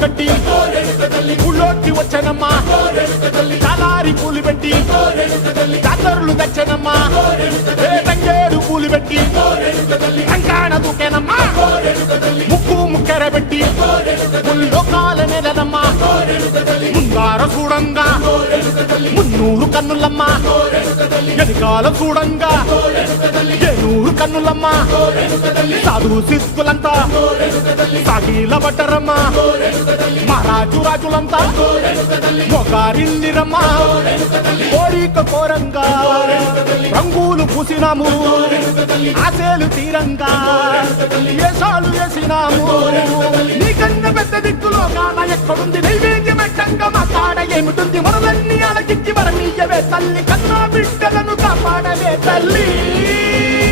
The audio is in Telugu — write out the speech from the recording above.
కట్టి ఊళ్ళోకి వచ్చనమ్మా చాలారి పూలు పెట్టి జాతరులు తెచ్చనమ్మా తంగేడు పూలు పెట్టి కంకాణ దూకేనమ్మా ముక్కు ముక్కెర పెట్టి ముల్లోకాల నెలనమ్మా ముందార చూడంగా మున్నూరు కన్నులమ్మా వెనకాల చూడంగా ఏనూరు కన్నులమ్మా సాధువు శిస్తులంతా సాగిల బట్టరమ్మా మహారాజు రాజులంతా మొగారిల్లిరమ్మా కోరిక కోరంగా రంగులు పూసినాము ఆశలు తీరంగా వేషాలు వేసినాము నీకన్నా పెద్ద దిక్కులో కాన ఎక్కడుంది నైవేద్యం పెట్టంగా మా కాడ ఏమిటుంది మనలన్నీ అలకిచ్చి వరమీయవే తల్లి కన్నా బిడ్డలను కాపాడవే తల్లి